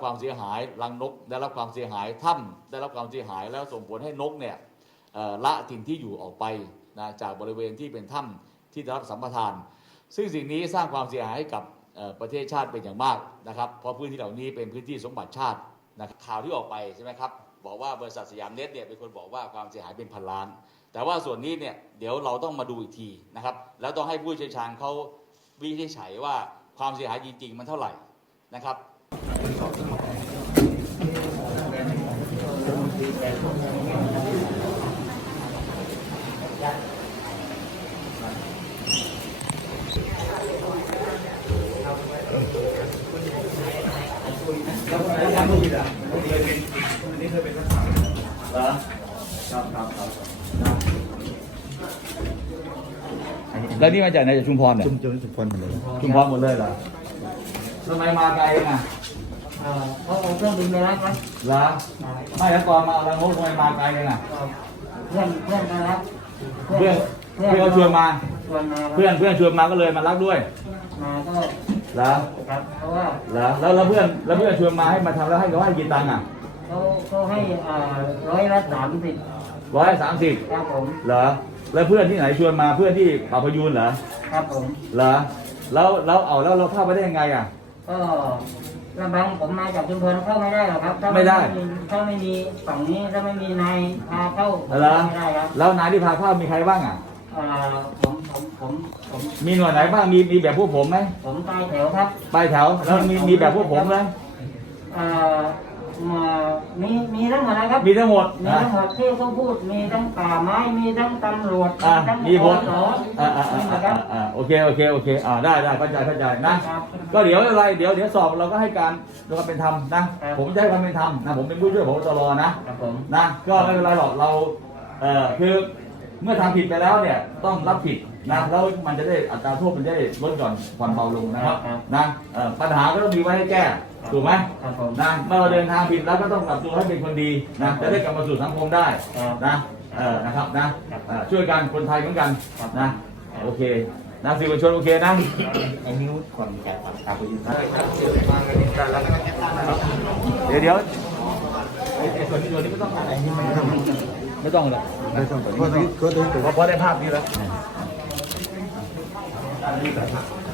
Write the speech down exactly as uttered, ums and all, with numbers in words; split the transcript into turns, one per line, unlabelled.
ความเสียหายรังนกได้รับความเสียหายถ้ำได้รับความเสียหายแล้วส่งผลให้นกเนี่ยละถิ่นที่อยู่ออกไปนะจากบริเวณที่เป็นถ้ำที่ได้รับสัมปทานซึ่งสิ่งนี้สร้างความเสียหายให้กับประเทศชาติเป็นอย่างมากนะครับเพราะพื้นที่เหล่านี้เป็นพื้นที่สมบัติชาตินะข่าวที่ออกไปใช่ไหมครับบอกว่าบริษัทสยามเน็ตเนี่ยเป็นคนบอกว่าความเสียหายเป็นพันล้านแต่ว่าส่วนนี้เนี่ยเดี๋ยวเราต้องมาดูอีกทีนะครับแล้วต้องให้ผู้เชี่ยวชาญเขาวินิจฉัยว่าความเสียหายจริงๆมันเท่าไหร่นะครับแล้วนี่มาจากไหนจากชุมพรเนี่ย
ชุมชุมพรหมดเลย
ชุมพรหมดเลยเหรอทำไมมาไกลอ่ะ
เขาเอาเครื่องบินไปรับครับ
เหรอไม่แล้วก่อนมาแล้วงทำไมมาไกลกันอ่ะ
เพื่อนเพื่อนมารับ
เพื่อนเพื่อนเขาชวนมาเพื่อนเพื่อนชวนมาก็เลยมารับด้วย
มาก็
เหรอ
ครับเพราะว่า
เหรอแล้วแล้วเพื่อนแล้วเพื่อนชวนมาให้มาทำแล้วให้เขาให้กี่ตังค์อ่ะ
เขาเขาให้อ่าร้อยละสามสิบ
ร้อยสามสิบ
ครับผม
เหรอแล้วเพื่อนที่ไหนชวนมาเพื่อนที่ป่าพยูนเหรอ
ครับผม
เหรอแล้วแล้วเอาแล้วเราเข้าไปได้ยังไงอ่ะ
ก็ลำพังผมมาจากชุมพรเข้าไม่ได้หรอกครับถ้า
ไม่ได้
ถ้าไม่มีฝั่งนี้ถ้าไม่มีนายพาเข้าไม่ได้ครับ
แล้วนายที่พาเข้ามีใครบ้างอ่ะ
อ่าผมผมผมผม
มีหน่วยไหนบ้างมีมีแบบพวกผมไหม
ผมปลายแถวครับ
ปลายแถวแล้วมีมีแบบพวกผมไหม
อ่ามีมีทั้งหมดนะครับ
มีทั้งหมด
มีทั้งหมดที่เขาพูดมีทั้งป่าไม้มีทั้งตำรวจ
มี
ทั้ง
มีหมด
อ่า
อ่าอ่าอ่าโอเคโอเคโอเคอ่าได้ได้เข้าใจเข้าใจนะก็เดี๋ยวอะไรเดี๋ยวเดี๋ยวสอบเราก็ให้การด้วยความเป็นธรรมนะผมจะให้ความเป็นธรรมนะผมเป็นผู้ช่วยผบตรนะนะก็ไม่เป็นไรหรอกเราเอ่อคือเมื่อทำผิดไปแล้วเนี่ยต้องรับผิดนะแล้วมันจะได้อัตราโทษมันจะได้ลดหย่อนผ่อนเบาลงนะครับนะปัญหาก็ต้องมีไว้ให้แก้ถูกไหมนะเมื่อเราเดินทางผิดแล้วก็ต้องปรับตัวให้เป็นคนดีนะจะได้กลับมาสู่สังคมได้นะเออนะครับนะช่วยกันคนไทยเหมือนกันนะโอเคนะสื่อมวลชนโอเคนะ
ไอ้นิ้วคนแก่ตาไปยืน
เดี๋ยวเดี๋ยวไอ้ส่วนที่โดนนี่ไม่ต้องอะไรนี่ไม่ต้องไม่ต้องหรอก
ไม่ต้องเพราะเพราะ
เพราะได้ภาพนี้แล้ว